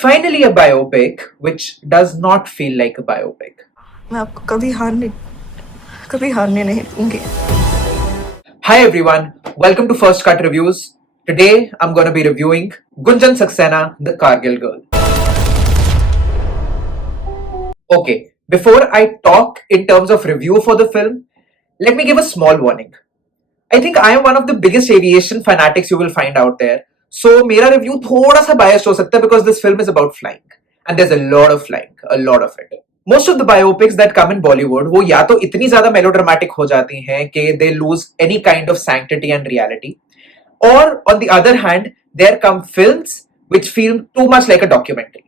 Finally, a biopic which does not feel like a biopic. मैं आपको कभी हारने नहीं दूंगी. Hi everyone, welcome to First Cut Reviews. Today I'm going to be reviewing Gunjan Saxena, The Kargil Girl. Okay, before I talk in terms of review for the film, let me give a small warning. I think I am one of the biggest aviation fanatics you will find out there. So मेरा review थोड़ा सा biased हो सकता है because this film is about flying. And there's a lot of flying, a lot of it. Most of the biopics that come in Bollywood वो या तो इतनी ज़्यादा melodramatic हो जाती हैं कि they lose any kind of sanctity and reality. Or on the other hand, there come films which feel too much like a documentary.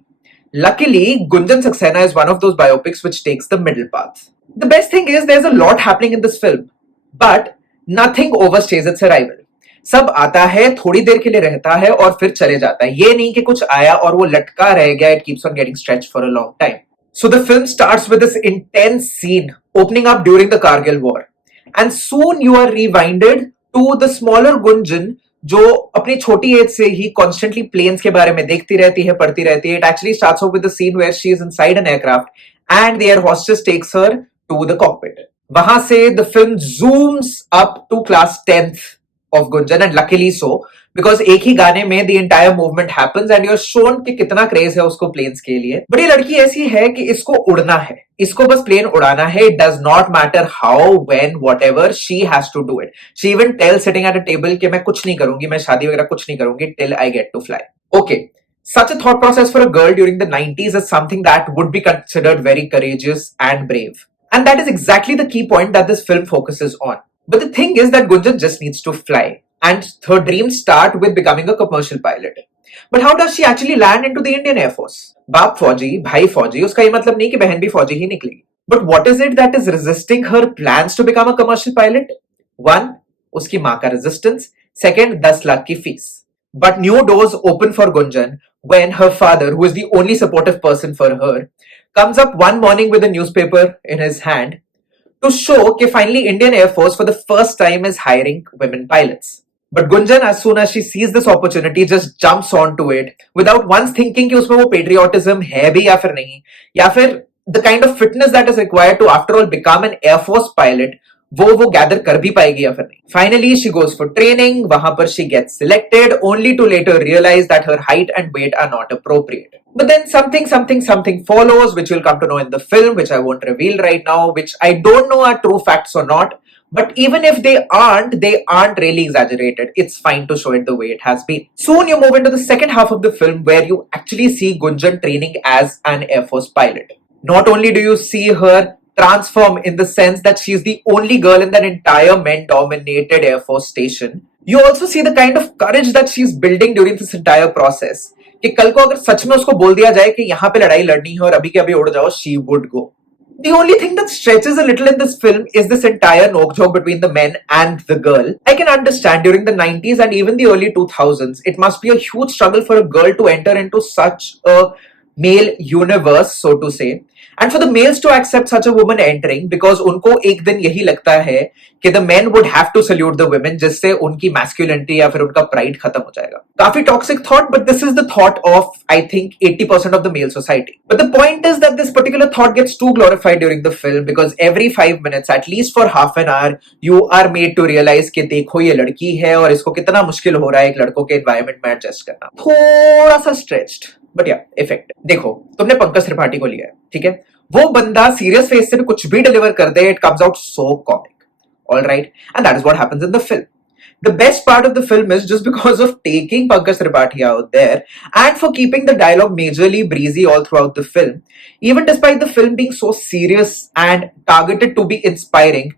Luckily, Gunjan Saxena is one of those biopics which takes the middle path. The best thing is there's a lot happening in this film, but nothing overstays its arrival. सब आता है, थोड़ी देर के लिए रहता है और फिर चले जाता है. ये नहीं कि कुछ आया और वो लटका रह गया. It keeps on getting stretched for a long time. So the film starts with this intense scene opening up during the Kargil War, and soon you are rewinded to the smaller Gunjan जो अपनी छोटी as से ही constantly planes के बारे में देखती रहती है, पढ़ती रहती है. It actually starts off with the scene where she is inside an aircraft and the air hostess takes her to the cockpit. वहां से the film zooms up to class 10th of Gunjan, and luckily so, because एक ही गाने में the entire movement happens and you're shown कि कितना craze है उसको planes के लिए. बट ये लड़की ऐसी है कि इसको उड़ना है, इसको बस प्लेन उड़ाना है. It does not matter how, when, whatever, she has to do it. She even tells sitting at a table कि मैं कुछ नहीं करूंगी, मैं शादी वगैरह कुछ नहीं करूंगी till I get to fly. Okay, such a thought process for a girl during the 90s is something that would be considered very courageous and brave. And that is exactly the key point that this film focuses on. But the thing is that Gunjan just needs to fly, and her dreams start with becoming a commercial pilot. But how does she actually land into the Indian Air Force? बाप फौजी, भाई फौजी, उसका ये मतलब नहीं कि बहन भी फौजी ही निकलेगी. But what is it that is resisting her plans to become a commercial pilot? One, उसकी माँ का resistance. Second, 10 lakh की fees. But new doors open for Gunjan when her father, who is the only supportive person for her, comes up one morning with a newspaper in his hand to show कि finally Indian Air Force for the first time is hiring women pilots. But Gunjan, as soon as she sees this opportunity, just jumps onto it without once thinking कि उसमें वो patriotism है भी या फिर नहीं, या फिर the kind of fitness that is required to after all become an Air Force pilot वो गैदर कर भी पाएगी या फिर नहीं. Finally, she goes for training. वहां पर she gets selected, only to later realize that her height and weight are not appropriate. But then something follows, which you'll come to know in the film, which I won't reveal right now, which I don't know are true facts or not. But even if they aren't really exaggerated. It's fine to show it the way it has been. Soon you move into the second half of the film where you actually see Gunjan training as an Air Force pilot. Not only do you see her transform in the sense that she's the only girl in that entire men-dominated Air Force station, you also see the kind of courage that she's building during this entire process. कि कल को अगर सच में उसको बोल दिया जाए कि यहाँ पे लड़ाई लड़नी है और अभी के अभी उड़ जाओ, she would go. The only thing that stretches a little in this film is this entire knock-joke between the men and the girl. I can understand during the 90s and even the early 2000s, it must be a huge struggle for a girl to enter into such a male universe, so to say, and for the males to accept such a woman entering because उनको एक दिन यही लगता है कि the men would have to salute the women, जिससे उनकी masculinity या फिर उनका pride खत्म हो जाएगा. काफी toxic thought, but this is the thought of I think 80% of the male society. But the point is that this particular thought gets too glorified during the film because every 5 minutes, at least for half an hour, you are made to realize कि देखो ये लड़की है और इसको कितना मुश्किल हो रहा है एक लड़कों के environment में adjust करना. थोड़ा सा stretched. बट या इफेक्ट देखो, तुमने पंकज त्रिपाठी को लिया है, ठीक है, वो बंदा सीरियस फेस से भी कुछ भी डिलीवर कर दे, it comes out so comic. Alright, and that is what happens in the film. The best part of the film is just because of taking Pankaj Tripathi out there and for keeping the dialogue majorly breezy all throughout the film, even despite the film being so serious and targeted to be inspiring,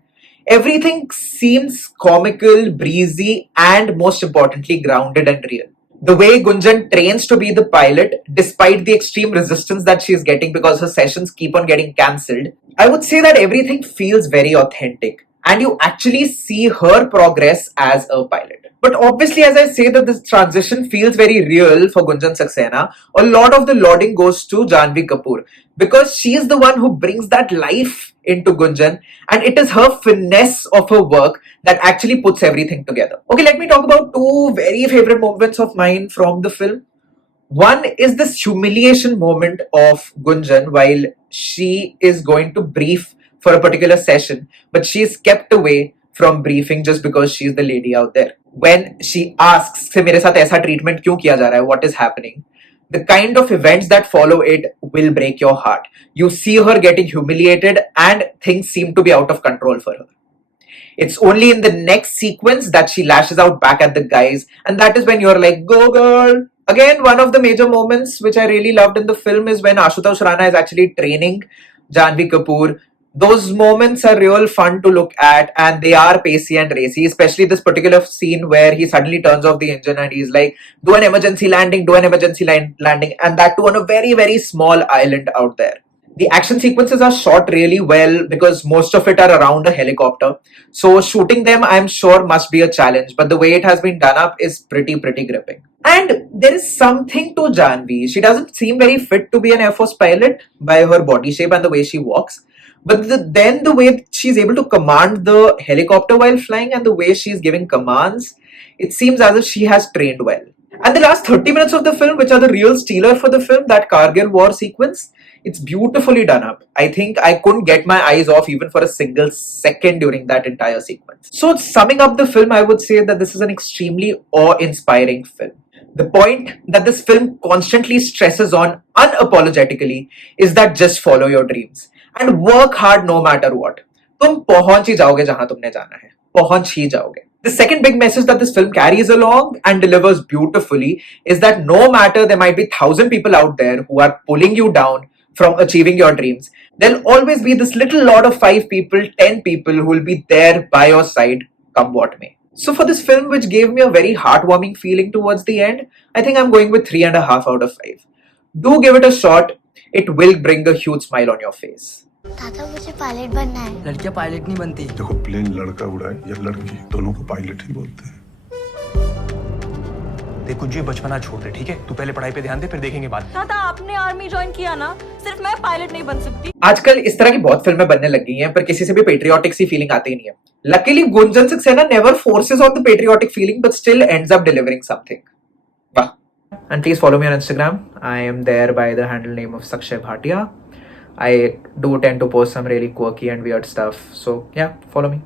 everything seems comical, breezy, and most importantly, grounded and real. The way Gunjan trains to be the pilot, despite the extreme resistance that she is getting because her sessions keep on getting cancelled, I would say that everything feels very authentic. And you actually see her progress as a pilot. But obviously, as I say that this transition feels very real for Gunjan Saxena, a lot of the lauding goes to Janhvi Kapoor because she is the one who brings that life into Gunjan, and it is her finesse of her work that actually puts everything together. Okay, let me talk about two very favorite moments of mine from the film. One is this humiliation moment of Gunjan while she is going to brief for a particular session, but she is kept away from briefing just because she is the lady out there. When she asks, "से मेरे साथ ऐसा treatment क्यों किया जा रहा है? What is happening?" The kind of events that follow it will break your heart. You see her getting humiliated, and things seem to be out of control for her. It's only in the next sequence that she lashes out back at the guys, and that is when you're like, go girl! Again, one of the major moments which I really loved in the film is when Ashutosh Rana is actually training Janhvi Kapoor. Those moments are real fun to look at, and they are pacey and racy, especially this particular scene where he suddenly turns off the engine and he's like, do an emergency landing, do an emergency landing, and that too on a very, very small island out there. The action sequences are shot really well because most of it are around a helicopter. So shooting them, I'm sure, must be a challenge. But the way it has been done up is pretty gripping. And there is something to Janhvi. She doesn't seem very fit to be an Air Force pilot by her body shape and the way she walks. But then the way she's able to command the helicopter while flying and the way she's giving commands, it seems as if she has trained well. And the last 30 minutes of the film, which are the real stealer for the film, that Kargil War sequence, it's beautifully done up. I think I couldn't get my eyes off even for a single second during that entire sequence. So, summing up the film, I would say that this is an extremely awe-inspiring film. The point that this film constantly stresses on unapologetically is that just follow your dreams and work hard no matter what. तुम पहुंच ही जाओगे जहां तुमने जाना है. पहुंच ही जाओगे. The second big message that this film carries along and delivers beautifully is that no matter there might be 1,000 people out there who are pulling you down from achieving your dreams, there'll always be this little lot of 5 people, 10 people who will be there by your side, come what may. So for this film, which gave me a very heartwarming feeling towards the end, I think I'm going with 3.5 out of 5. Do give it a shot. It will bring a huge smile on your face. दादा मुझे pilot बनना है। लड़कियां pilot नहीं बनती। देखो plane लड़का उड़ाए या लड़की दोनों को पायलट ही बोलते हैं। देख कुछ बचपना छोड़ दे, ठीक है? तू पहले पढ़ाई पे ध्यान दे, फिर देखेंगे बात। दादा आपने आर्मी ज्वाइन किया ना, सिर्फ मैं पायलट नहीं बन सकती। आजकल इस तरह की बहुत फिल्में बनने लग गई हैं, पर किसी से भी पेट्रियोटिक सी फीलिंग आती ही नहीं है. Luckily, Gunjan Saxena never forces on the patriotic feeling, but still ends up delivering something. Wow. And please follow me on Instagram. I am there by the handle name of Sakshay Bhatia. I do tend to post some really quirky and weird stuff. So yeah, follow me.